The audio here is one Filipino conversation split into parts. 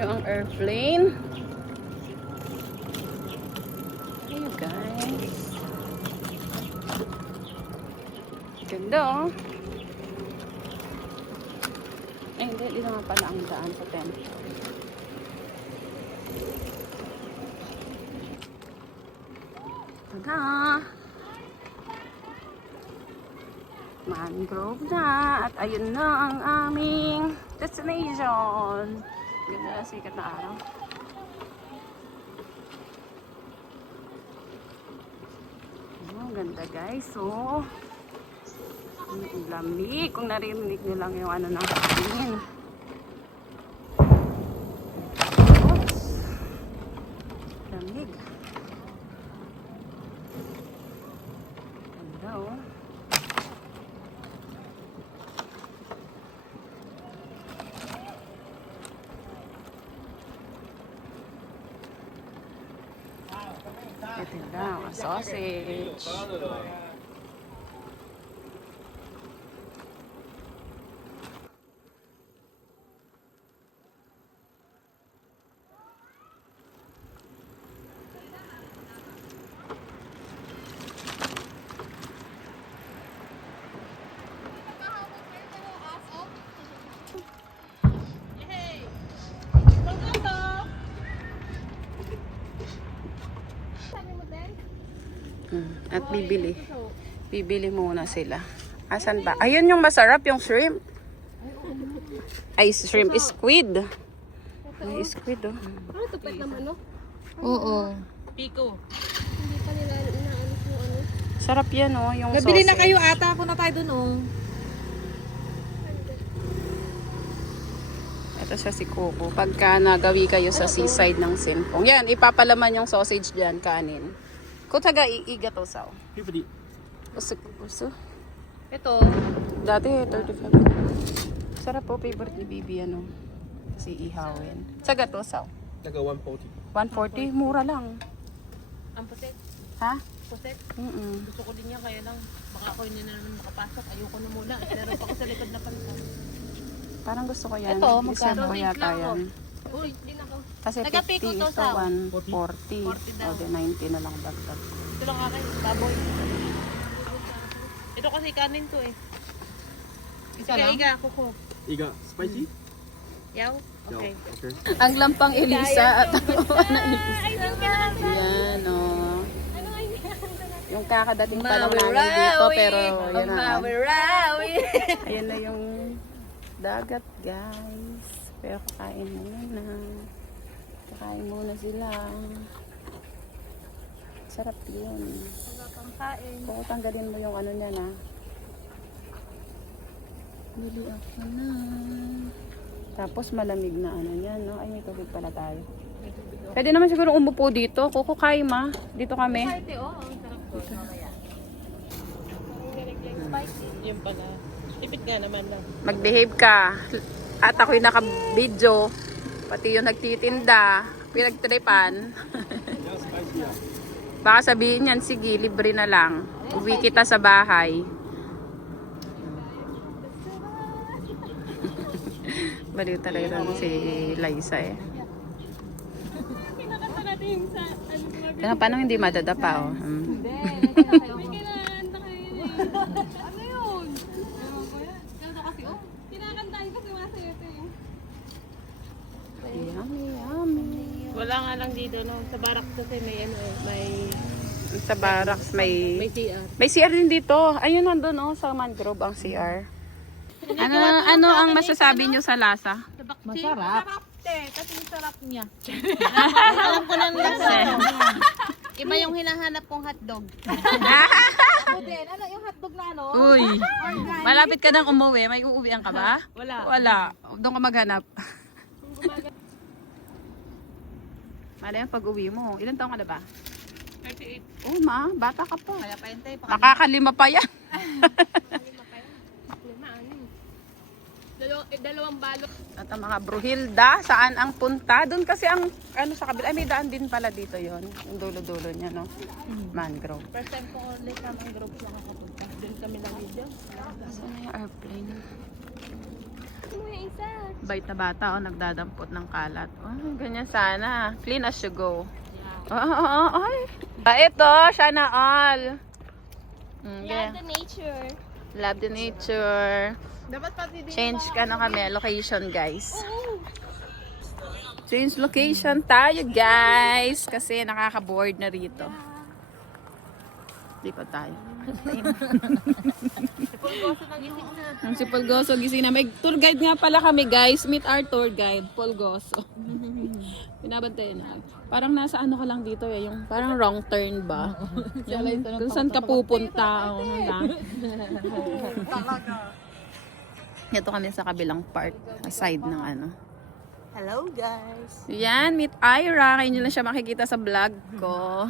nyo ang airplane. Hey guys. Ganda oh. Eh hindi, dito nga pala ang daan sa temple. Tada! Mangrove na at ayun na ang aming destination. Ganda na sikat na araw. Oh, ganda guys. So, ang lamig. Kung narinig nyo lang yung ano ng hangin. Lamig. Ganda oh. Ito lang, sausage. At bibili. Bibili muna sila. Asan ba? Ayun yung masarap, yung shrimp. Ay, shrimp. Squid. Ay, squid oh. Ano tupet naman, no? Oo. Pico. Hindi pa nila inaalis yung ano. Sarap yan oh, yung Nabili na sausage. kayo ata. Ako na tayo dun oh. Ito siya si Coco. Pagka nagawi kayo sa seaside ng Simpong. Yan, ipapalaman yung sausage dyan, kanin. Kung taga iiga to sao. 50. Uso. Ito. Dati 35. Sarap po, favorite ni Bibi ano. Si ihawin. Saga to sao. Taga 140. 140, mura lang. Ang puset. Ha? Puset. Mm-mm. Gusto ko din yan, kaya lang baka ako hindi na naman makapasok. Ayoko na muna. Pero pa ako sa likod na pansa. Parang gusto ko yan. Ito, Deserve magkano? ko yata yan. Uy, din ako. Kasi Taga-pico 50 to, ito, sao? 140. 40 daw. O di 90 na lang dagdag. Ito lang akin, baboy. Ito kasi kanin to eh. Isa Kaya lang? iga, kuko. Iga, spicy? Yaw? Okay. Yeah, okay. Ang lampang Elisa at ang Elisa. Yan o. Yung kakadating pa lang namin dito pero yan na. Ayan na yung dagat guys. Pero kakain muna. Kakain muna sila. Sarap yun. Kung tanggalin mo yung ano niya na. Bili ako na. Tapos malamig na ano yan, no? Ay, may tubig pala tayo. Pwede naman siguro umupo dito. Kuko Kaima. Dito kami. Spicy, oh. Ang sarap ko. Mamaya. Spicy. Yun pala. Tipid nga naman lang. Mag-behave ka. At ako'y naka-video. Pati yung nagtitinda. Pinagtripan. Yeah, spicy, yeah. Baka sabihin yan, sige, libre na lang. Uwi kita sa bahay. Baliw talaga lang si Liza eh. Kinakanta natin yung sa ano mga Kaya paano hindi madadapa oh. Hindi, kinakanta kayo eh. Ano yun? Ewan ko yan. Kanta kasi, oh, kinakantahin kasi masaya ito eh. Yummy, yummy. Wala nga lang dito, no? Sa barak kasi may ano eh, may Sa barracks may CR. may CR din dito. Ayun nandun oh, sa mangrove ang CR. Ano ang masasabi nyo sa lasa? Masarap. Masarap, kasi yung sarap niya. Alam ko nang lasa. Iba yung hinahanap kong hotdog. Ako din. Ano yung hotdog na ano? Uy, malapit ka nang umuwi. May uuwian ka ba? Wala. Wala. Doon ka maghanap. Mala yung pag-uwi mo. Ilan taong ka na ba? 38. Oh ma, bata ka pa. Kaya paintay pa. Makakalima pa yan. Dalawang balot. At ang mga Bruhilda, saan ang punta? Doon kasi ang, ano sa kabila, ay may daan din pala dito yon, yung dulo-dulo niya, no? Mangrove. First time ko ulit sa mga group lang ako punta. Doon kami lang video. Saan na yung airplane? mo yung isa. Bait na bata, oh, nagdadampot ng kalat. Oh, ganyan sana. Clean as you go. Ay. Ito, siya na all. Love the nature. Love the nature. Dapat pati din. Change ka na kami. Location, guys. Change location tayo, guys. Kasi nakaka-board na rito. Lipat tayo. Si Polgoso gising na. May tour guide nga pala kami, guys. Meet our tour guide, Polgoso. Binabantayan na. Parang nasa ano ka lang dito eh. Yung parang wrong turn ba? Yung, kung saan ka pupunta. Oh, ito kami sa kabilang part. Side ng ano. Hello guys. Yan, meet Ira. Kayo nyo lang siya makikita sa vlog ko.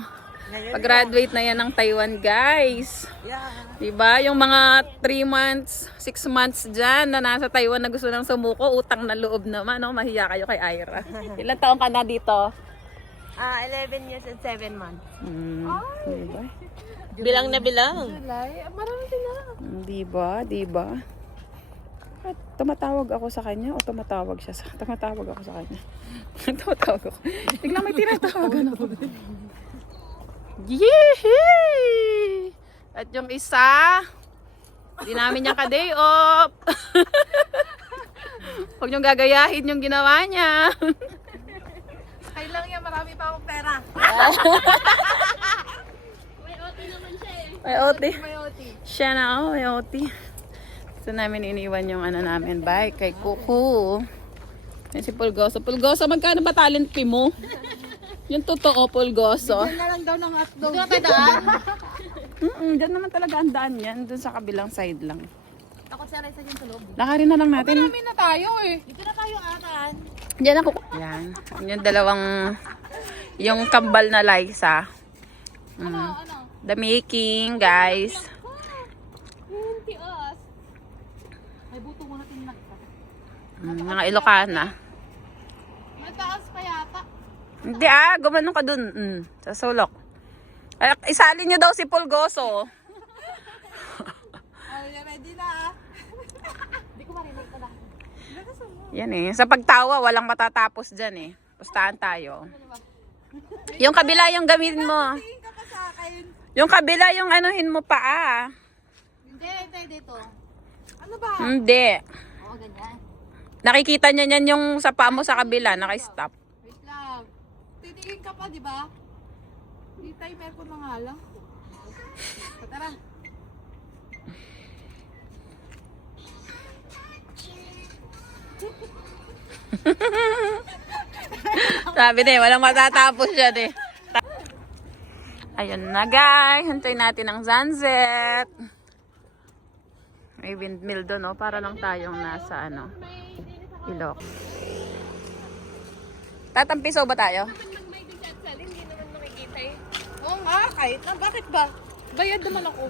Pag-graduate na yan ng Taiwan, guys. Yeah. Diba? Yung mga 3 months, 6 months dyan na nasa Taiwan na gusto nang sumuko, utang na loob naman. No? Mahiya kayo kay Ira. Ilan taong ka na dito? 11 years and 7 months. Diba? Bilang na bilang. Marami sila. Diba? Diba? At tumatawag ako sa kanya o tumatawag siya sa... Tumatawag ako sa kanya. Tumatawag ako. Biglang may tinatawagan ako. Yee! At yung isa, hindi namin niya ka-day off. Huwag niyong gagayahin yung ginawa niya. Kailang yan, marami pa akong pera. May OT naman siya eh. May OT. May OT. Siya na ako, may OT. Gusto namin iniwan yung ano namin, bike kay Kuku. Yan si Pulgoso. Pulgoso, magkano ba talent fee mo? Yung totoo, Pulgoso. Yan na lang daw ng hotdog. Dito na tayo daan? Diyan naman talaga ang daan yan. Doon sa kabilang side lang. Ako si Arisa dyan sa loob. Lakarin na lang natin. Marami na tayo eh. Dito na tayo ataan. Diyan ako. Yan. Yung dalawang, yung kambal na Liza. Ano? The making, guys. Hindi us. May buto mo natin na. Mga Ilocana. May taas pa yata. Hindi gumanong ka dun. Sa sulok. Ay, isalin nyo daw si Pulgoso. Ay, ready na ah. Hindi ko marinig pa na. Yan eh. Sa pagtawa, walang matatapos dyan eh. Pustahan tayo. Yung kabila yung gamitin mo. Tingin ka pa sa akin. Yung kabila yung anuhin mo pa Hindi, dito. Ano ba? Hindi. Oo, ganyan. Nakikita niya yan yung sa paa mo sa kabila. Naka-stop. Wait lang. Titingin ka pa, di ba? Di timer ko na nga lang. Tara. Sabi na eh, walang matatapos yan eh. Ayun na guys. Hintayin natin ang sunset. May windmill doon, no? Para lang tayong nasa ano, ilok. Tatampisaw ba tayo? May disatsal, hindi naman makikita eh. Oo nga, kahit na. Bakit ba? Bayad naman ako.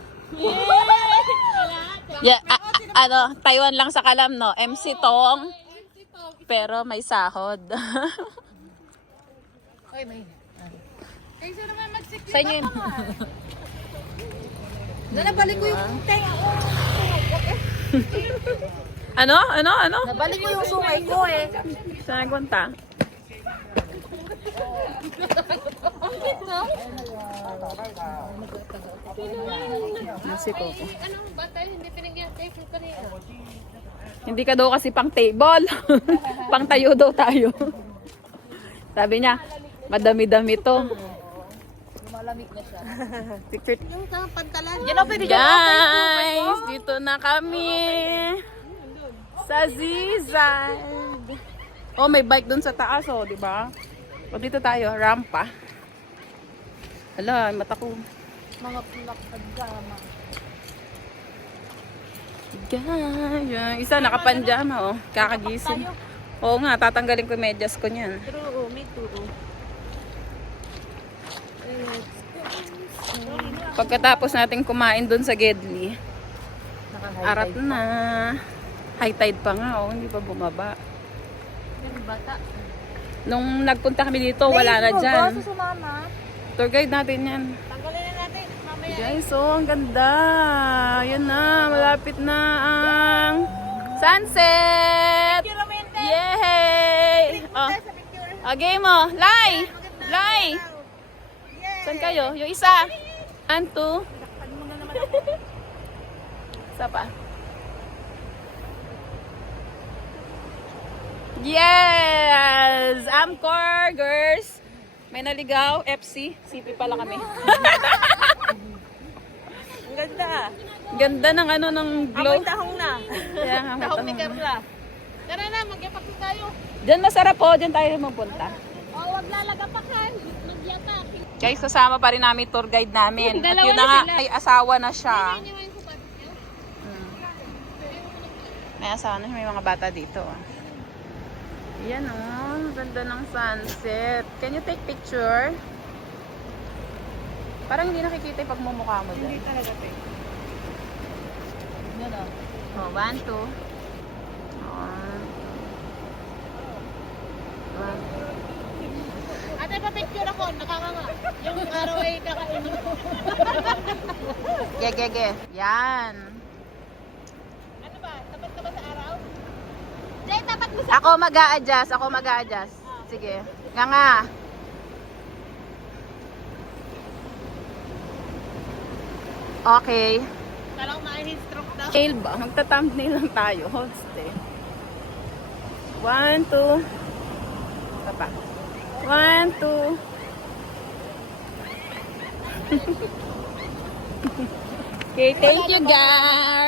Yeah, Taiwan lang sa kalam, no? MC Tong. Pero may sahod. Ay, may. Ay, sino nga magsikli? Sa inyo yun. Nabalik ko yung tenga ko. Ano? Nabalik ko yung sungay ko eh. Saan nagpunta? Si Coco. Anong bata hindi pinagyan tayo kanina? Hindi ka daw kasi pang table. Pang tayo daw tayo. Sabi niya, madami-dami to. Malamig na siya. Picture. Yung pantalan. Yan o, pwede dyan. Guys, dito na kami. Sa Zizard. Oh, may bike dun sa taas, oh, di ba? O, dito tayo, rampa. Hala, mata ko. Mga plak at gama. Guys, isa nakapanjama, oh. Kakagising. Oo nga, tatanggalin ko yung medyas ko niyan. True, me too. Pagkatapos natin kumain dun sa Gedli, arat na. High tide pa nga, oh. Hindi pa bumaba. Yung bata. Nung nagpunta kami dito, wala na dyan. Baso sumama. Tour guide natin yan. Tanggalin na natin. Mamaya. Guys, oh, ang ganda. Yan na, malapit na ang Sunset! Yay! Oh. Okay mo. Lai! Lai! Saan kayo? Yung isa. 1, 2. Isa pa. Yes! Amcor, girls! May naligaw, FC. CP pala kami. Ang ganda. Ganda ng ano ng glow. Amoy tahong na. Kaya nga, may Tahong ni tahong. Carla. Tara na, magyapak na tayo. Diyan masarap po, diyan tayo mapunta. Huwag lalagapakan. Magyapak. Guys, kasama pa rin namin tour guide namin. At Dalawa yun na na nga, sila. may asawa na siya. Iniwan ko pa. May asawa na siya, may mga bata dito. Yan oh, ganda ng sunset. Can you take picture? Parang hindi nakikita yung pagmumukha mo dyan. Hindi talaga, te. Yan o. Oh, 1, 2. Ate, pa-picture ako. Nakakanga. Yung araw ay kakainin ko. Ge. Yan. Ano ba? Tapat ka ba sa araw? Jay, tapat mo sa... Ako mag-a-adjust. Sige. Nga. Okay. Kala ko makahin-stroke daw. Scale ba? Magta-thumbnail lang tayo. Hold still. 1, 2. Isa pa. 1, 2. Okay, thank you guys.